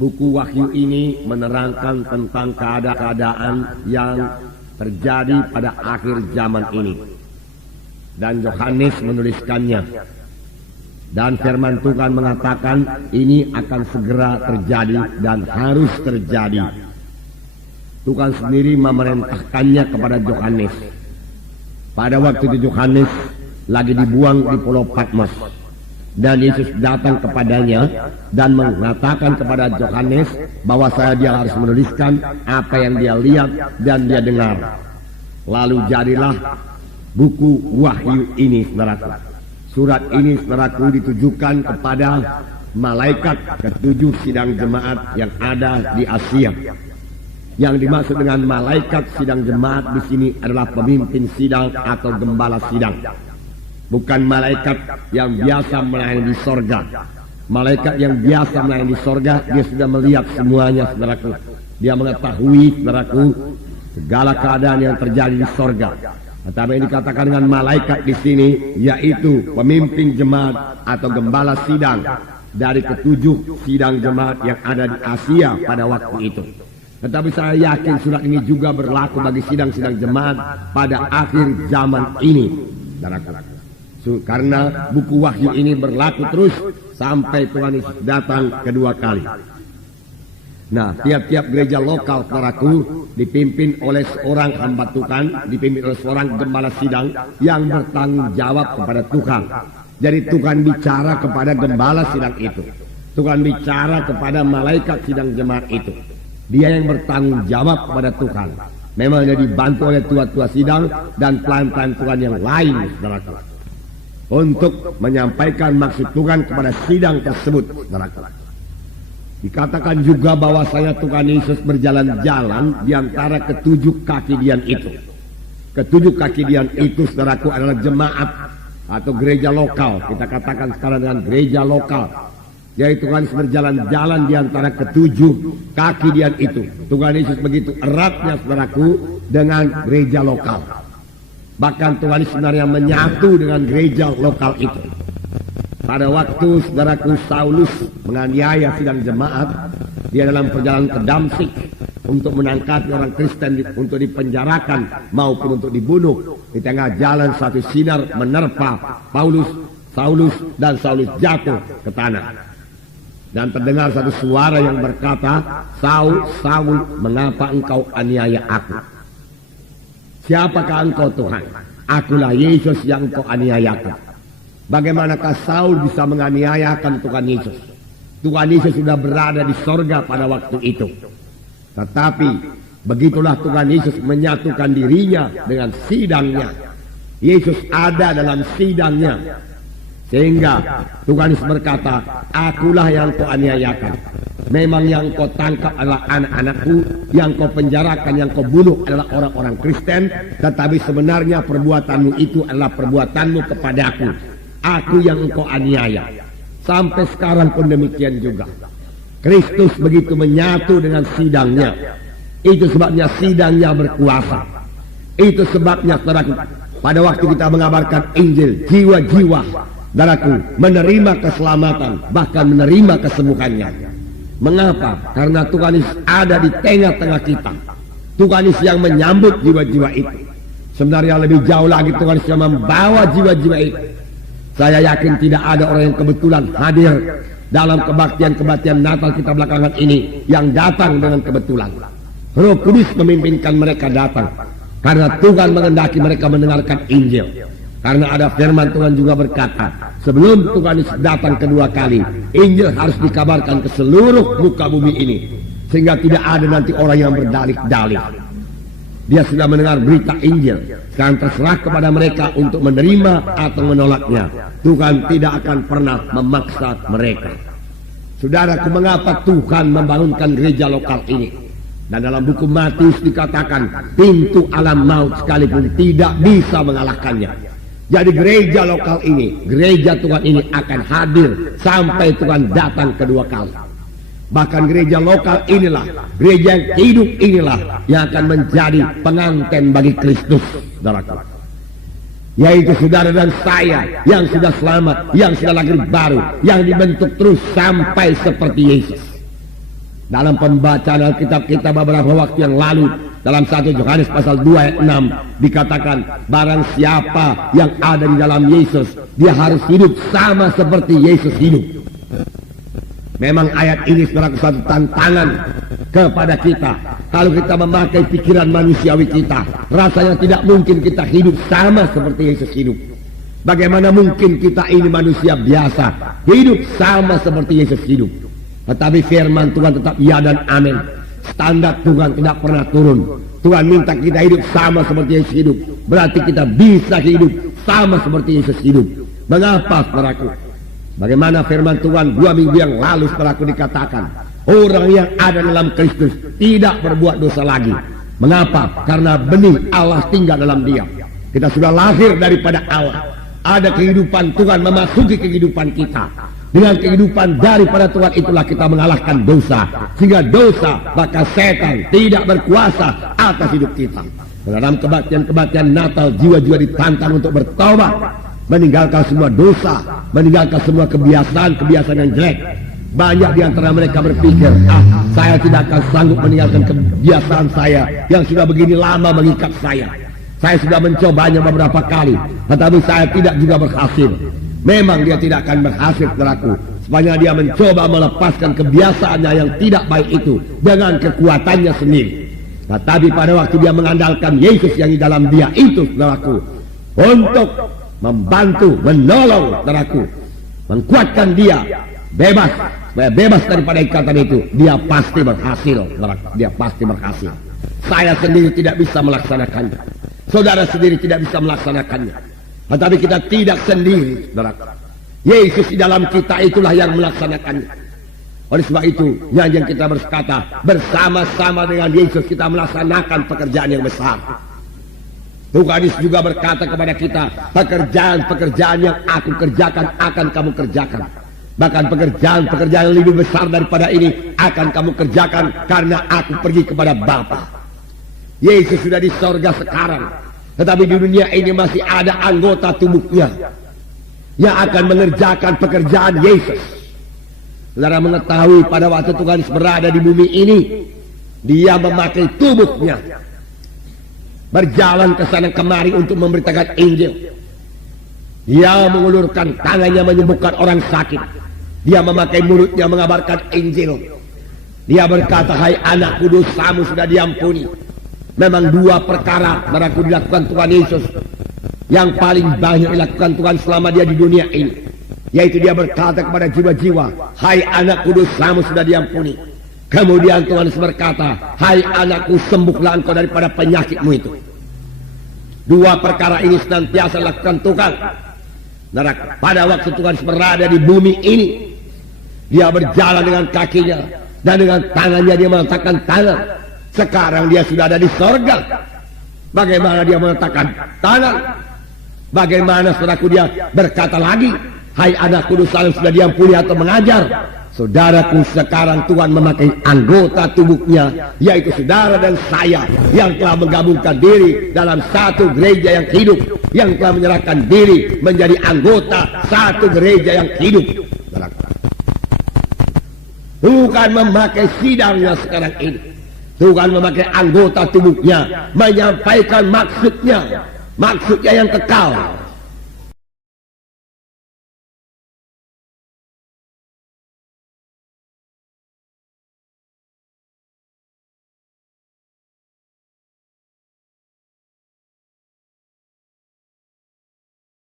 Buku Wahyu ini menerangkan tentang keadaan yang terjadi pada akhir zaman ini. Dan Yohanes menuliskannya. Dan firman Tuhan mengatakan ini akan segera terjadi dan harus terjadi. Tuhan sendiri memerintahkannya kepada Yohanes. Pada waktu itu Yohanes lagi dibuang di Pulau Patmos. Dan Yesus datang kepadanya dan mengatakan kepada Yohanes bahwa dia harus menuliskan apa yang dia lihat dan dia dengar. Lalu jadilah buku Wahyu ini, saudaraku. Surat ini, saudaraku, ditujukan kepada malaikat ketujuh sidang jemaat yang ada di Asia. Yang dimaksud dengan malaikat sidang jemaat di sini adalah pemimpin sidang atau gembala sidang. Bukan malaikat yang biasa melayani di sorga. Malaikat yang biasa melayani di sorga, dia sudah melihat semuanya, saudaraku. Dia mengetahui, saudaraku, segala keadaan yang terjadi di sorga. Tetapi yang dikatakan dengan malaikat di sini, yaitu pemimpin jemaat atau gembala sidang dari ketujuh sidang jemaat yang ada di Asia pada waktu itu. Tetapi saya yakin surat ini juga berlaku bagi sidang-sidang jemaat pada akhir zaman ini, saudaraku. Karena buku Wahyu ini berlaku terus sampai Tuhan Yesus datang kedua kali. Nah, tiap-tiap gereja lokal, saudaraku, dipimpin oleh seorang hamba Tuhan, dipimpin oleh seorang gembala sidang yang bertanggung jawab kepada Tuhan. Jadi Tuhan bicara kepada gembala sidang itu. Tuhan bicara kepada malaikat sidang jemaat itu. Dia yang bertanggung jawab kepada Tuhan. Memang dia dibantu oleh tua-tua sidang dan pelayan-pelayan Tuhan yang lain, saudaraku, untuk menyampaikan maksud Tuhan kepada sidang tersebut, saudaraku. Dikatakan juga bahwasanya Tuhan Yesus berjalan-jalan di antara ketujuh kaki dian itu. Ketujuh kaki dian itu, saudaraku, adalah jemaat atau gereja lokal. Kita katakan sekarang dengan gereja lokal. Yaitu Tuhan Yesus berjalan-jalan di antara ketujuh kaki dian itu. Tuhan Yesus begitu eratnya, saudaraku, dengan gereja lokal. Bahkan Tuhan Yesus sebenarnya menyatu dengan gereja lokal itu. Pada waktu, saudaraku, Saulus menganiaya sidang jemaat, dia dalam perjalanan ke Damsyik untuk menangkap orang Kristen untuk dipenjarakan maupun untuk dibunuh. Di tengah jalan satu sinar menerpa Saulus, dan Saulus jatuh ke tanah. Dan terdengar satu suara yang berkata, "Saul, Saul, mengapa engkau aniaya aku? Siapakah engkau, Tuhan? Akulah Yesus yang engkau aniayakan." Bagaimanakah Saul bisa menganiayakan Tuhan Yesus? Tuhan Yesus sudah berada di sorga pada waktu itu. Tetapi begitulah Tuhan Yesus menyatukan dirinya dengan sidangnya. Yesus ada dalam sidangnya. Sehingga Tuhan Yesus berkata, "Akulah yang kau aniayakan. Memang yang kau tangkap adalah anak-anakku, yang kau penjarakan, yang kau bunuh adalah orang-orang Kristen. Tetapi sebenarnya perbuatanmu itu adalah perbuatanmu kepadaku. Aku yang engkau aniaya." Sampai sekarang pun demikian juga. Kristus begitu menyatu dengan sidangnya. Itu sebabnya sidangnya berkuasa. Itu sebabnya, saudaraku, pada waktu kita mengabarkan Injil, jiwa-jiwa, saudaraku, menerima keselamatan, bahkan menerima kesembuhannya. Mengapa? Karena Tuhan Yesus ada di tengah-tengah kita. Tuhan Yesus yang menyambut jiwa-jiwa itu. Sebenarnya lebih jauh lagi Tuhan Yesus yang membawa jiwa-jiwa itu. Saya yakin tidak ada orang yang kebetulan hadir dalam kebaktian-kebaktian Natal kita belakangan ini yang datang dengan kebetulan. Roh Kudus memimpinkan mereka datang karena Tuhan menghendaki mereka mendengarkan Injil. Karena ada firman Tuhan juga berkata, sebelum Tuhan Yesus datang kedua kali, Injil harus dikabarkan ke seluruh muka bumi ini, sehingga tidak ada nanti orang yang berdalih-dalih. Dia sudah mendengar berita Injil. Sekarang terserah kepada mereka untuk menerima atau menolaknya. Tuhan tidak akan pernah memaksa mereka. Saudaraku, mengapa Tuhan membangunkan gereja lokal ini? Dan dalam buku Matius dikatakan, pintu alam maut sekalipun tidak bisa mengalahkannya. Jadi gereja lokal ini, gereja Tuhan ini akan hadir sampai Tuhan datang kedua kali. Bahkan gereja lokal inilah, gereja yang hidup inilah yang akan menjadi pengantin bagi Kristus, saudaraku. Yaitu saudara dan saya yang sudah selamat, yang sudah lahir baru, yang dibentuk terus sampai seperti Yesus. Dalam pembacaan Alkitab kita beberapa waktu yang lalu, dalam 1 Yohanes pasal 2 ayat 6 dikatakan, barang siapa yang ada di dalam Yesus, dia harus hidup sama seperti Yesus hidup. Memang ayat ini sebagai satu tantangan kepada kita. Kalau kita memakai pikiran manusiawi kita, rasanya tidak mungkin kita hidup sama seperti Yesus hidup. Bagaimana mungkin kita ini manusia biasa hidup sama seperti Yesus hidup? Tetapi firman Tuhan tetap ya dan amin. Standar Tuhan tidak pernah turun. Tuhan minta kita hidup sama seperti Yesus hidup. Berarti kita bisa hidup sama seperti Yesus hidup. Mengapa, saudaraku? Bagaimana firman Tuhan 2 minggu yang lalu, saudaraku, dikatakan orang yang ada dalam Kristus tidak berbuat dosa lagi. Mengapa? Karena benih Allah tinggal dalam dia. Kita sudah lahir daripada Allah. Ada kehidupan Tuhan memasuki kehidupan kita. Dengan kehidupan daripada Tuhan itulah kita mengalahkan dosa. Sehingga dosa, maka setan tidak berkuasa atas hidup kita. Dalam kebaktian-kebaktian Natal, jiwa-jiwa ditantang untuk bertobat, meninggalkan semua dosa, meninggalkan semua kebiasaan-kebiasaan yang jelek. Banyak di antara mereka berpikir, saya tidak akan sanggup meninggalkan kebiasaan saya yang sudah begini lama mengikat saya. Saya sudah mencobanya beberapa kali, tetapi saya tidak juga berhasil. Memang dia tidak akan berhasil, saudaraku, sepanjang dia mencoba melepaskan kebiasaannya yang tidak baik itu dengan kekuatannya sendiri. Tetapi pada waktu dia mengandalkan Yesus yang di dalam dia itu, saudaraku, untuk membantu, menolong, saudaraku, menguatkan dia bebas, supaya bebas daripada ikatan itu, dia pasti berhasil, saudaraku. Dia pasti berhasil. Saya sendiri tidak bisa melaksanakannya, saudara sendiri tidak bisa melaksanakannya. Tetapi kita tidak sendiri, saudara. Yesus di dalam kita itulah yang melaksanakannya. Oleh sebab itu, yang kita berkata, bersama-sama dengan Yesus kita melaksanakan pekerjaan yang besar. Tuhan Yesus juga berkata kepada kita, pekerjaan-pekerjaan yang aku kerjakan akan kamu kerjakan. Bahkan pekerjaan-pekerjaan yang lebih besar daripada ini akan kamu kerjakan karena aku pergi kepada Bapa. Yesus sudah di sorga sekarang. Tetapi di dunia ini masih ada anggota tubuhnya yang akan mengerjakan pekerjaan Yesus. Saudara mengetahui pada waktu Tuhan Yesus berada di bumi ini, dia memakai tubuhnya, berjalan ke sana kemari untuk memberitakan Injil. Dia mengulurkan tangannya menyembuhkan orang sakit. Dia memakai mulutnya mengabarkan Injil. Dia berkata, hai anakku, dosamu sudah diampuni. Memang 2 perkara baraku dilakukan Tuhan Yesus yang paling banyak dilakukan Tuhan selama dia di dunia ini, yaitu dia berkata kepada jiwa-jiwa, hai anakku, dosamu sudah diampuni. Kemudian Tuhan Yesus berkata, hai anakku, sembuhlah engkau daripada penyakitmu itu. 2 perkara ini senantiasa dilakukan Tuhan. Pada waktu Tuhan Yesus berada di bumi ini, dia berjalan dengan kakinya dan dengan tangannya dia meletakkan tangan. Sekarang dia sudah ada di sorga. Bagaimana dia meletakkan tangan? Bagaimana, saudaraku, dia berkata lagi, hai anakku, dosamu sudah diampuni atau mengajar? Saudaraku, sekarang Tuhan memakai anggota tubuhnya, yaitu saudara dan saya, yang telah menggabungkan diri dalam satu gereja yang hidup, yang telah menyerahkan diri menjadi anggota satu gereja yang hidup. Bukan memakai sidangnya sekarang ini, Tuhan memakai anggota tubuhnya menyampaikan maksudnya yang kekal,